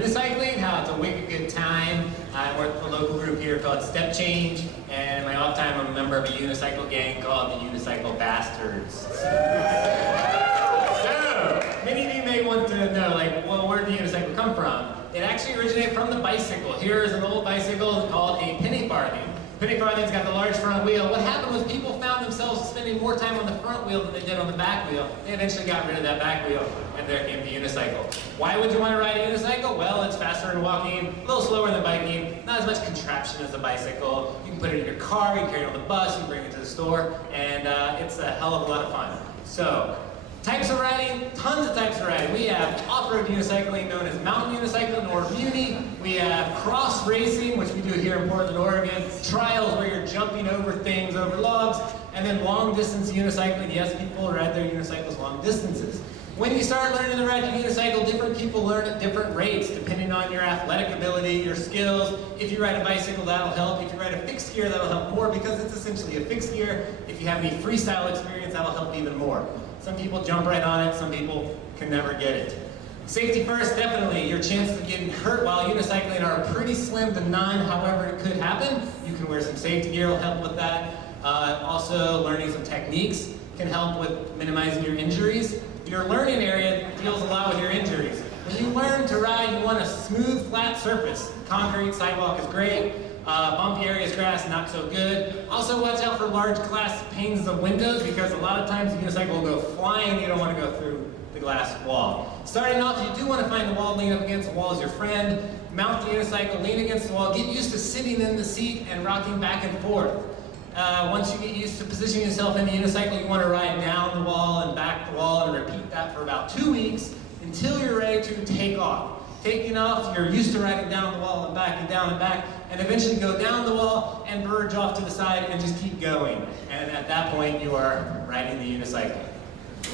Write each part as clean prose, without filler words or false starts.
unicycling, how it's a wicked good time. I work for a local group here called Step Change, and in my off time I'm a member of a unicycle gang called the Unicycle Bastards. So, many of you may want to know, like, well, where did the unicycle come from? It actually originated from the bicycle. Here is an old bicycle called a penny farthing. Penny farthing's got the large front wheel. What happened was people found themselves spending more time on the front wheel than they did on the back wheel. They eventually got rid of that back wheel, and there came the unicycle. Why would you want to ride a unicycle? Well, it's faster than walking, a little slower than biking, not as much contraption as a bicycle. You can put it in your car, you can carry it on the bus, you can bring it to the store, and it's a hell of a lot of fun. So, types of riding, tons of types of riding. We have off-road unicycling, known as mountain unicycling or muni. We have cross racing, which we do here in Portland, Oregon. Trials, where you're jumping over things, over logs. And then long distance unicycling. Yes, people ride their unicycles long distances. When you start learning to ride a unicycle, different people learn at different rates, depending on your athletic ability, your skills. If you ride a bicycle, that'll help. If you ride a fixed gear, that'll help more, because it's essentially a fixed gear. If you have any freestyle experience, that'll help even more. Some people jump right on it, some people can never get it. Safety first, definitely. Your chances of getting hurt while unicycling are pretty slim to none. However, it could happen. You can wear some safety gear, will help with that. Also, learning some techniques can help with minimizing your injuries. Your learning area deals a lot with your injuries. When you learn to ride, you want a smooth, flat surface. Concrete, sidewalk is great. Bumpy areas, grass, not so good. Also watch out for large glass panes of windows, because a lot of times the unicycle will go flying. You don't want to go through the glass wall. Starting off, you do want to find the wall, lean up against the wall as your friend. Mount the unicycle, lean against the wall. Get used to sitting in the seat and rocking back and forth. Once you get used to positioning yourself in the unicycle, you want to ride down the wall and back the wall and repeat that for about 2 weeks until you're ready to take off. Taking off, you're used to riding down the wall and back and down and back, and eventually go down the wall and verge off to the side and just keep going. And at that point, you are riding the unicycle.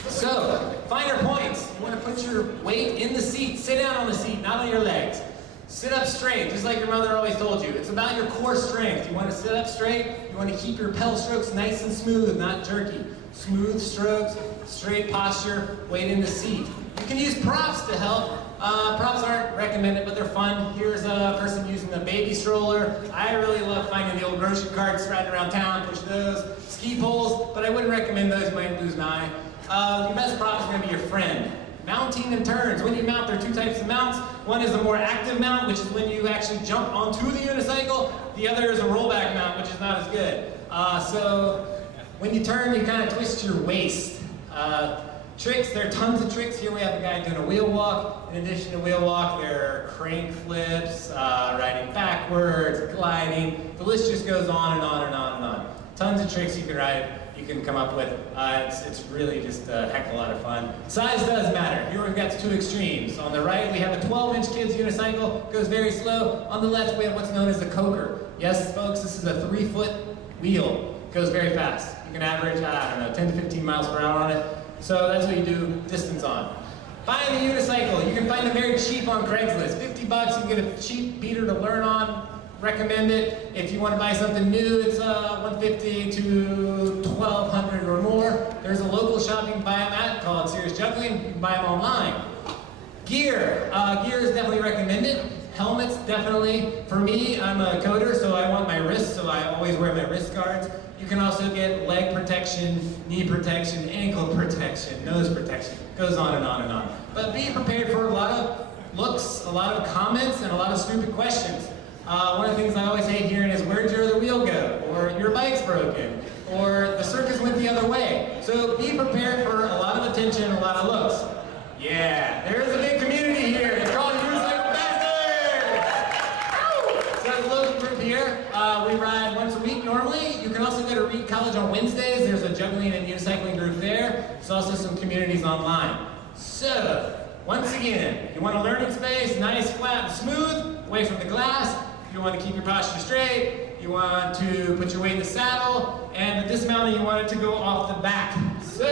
So, finer points. You want to put your weight in the seat. Sit down on the seat, not on your legs. Sit up straight, just like your mother always told you. It's about your core strength. You want to sit up straight. You want to keep your pedal strokes nice and smooth, not jerky. Smooth strokes, straight posture, weight in the seat. You can use props to help. Props aren't recommended, but they're fun. Here's a person using a baby stroller. I really love finding the old grocery carts riding around town, push those. Ski poles, but I wouldn't recommend those, you might lose an eye. Your best prop is going to be your friend. Mounting and turns. When you mount, there are two types of mounts. One is a more active mount, which is when you actually jump onto the unicycle. The other is a rollback mount, which is not as good. So when you turn, you kind of twist your waist. Tricks, there are tons of tricks. Here we have a guy doing a wheel walk. In addition to wheel walk, there are crank flips, riding backwards, gliding. The list just goes on and on and on and on. Tons of tricks you can ride, you can come up with. It's really just a heck of a lot of fun. Size does matter. Here we've got two extremes. On the right, we have a 12-inch kids unicycle, goes very slow. On the left, we have what's known as the coker. Yes, folks, this is a 3-foot wheel. Goes very fast. You can average, I don't know, 10 to 15 miles per hour on it. So that's what you do distance on. Buying a unicycle, you can find them very cheap on Craigslist. 50 bucks, you can get a cheap beater to learn on. Recommend it. If you want to buy something new, it's $150 to $1,200 or more. There's a local shop you can buy them at called Serious Juggling. You can buy them online. Gear. Gear is definitely recommended. Helmets, definitely. For me, I'm a coder, so I want my wrists, so I always wear my wrist guards. You can also get leg protection, knee protection, ankle protection, nose protection. Goes on and on and on. But be prepared for a lot of looks, a lot of comments, and a lot of stupid questions. One of the things I always hate hearing is, where'd your other wheel go? Or your bike's broken? Or the circus went the other way. So be prepared for a lot of attention and a lot of looks. Yeah, there's a big community here. It's called Unicycle Bastards! So there's a local group here. We ride once a week normally. You can also go to Reed College on Wednesdays. There's a juggling and unicycling group there. There's also some communities online. So, once again, you want a learning space, nice, flat, and smooth, away from the glass. You want to keep your posture straight. You want to put your weight in the saddle. And the dismounting, you want it to go off the back. So,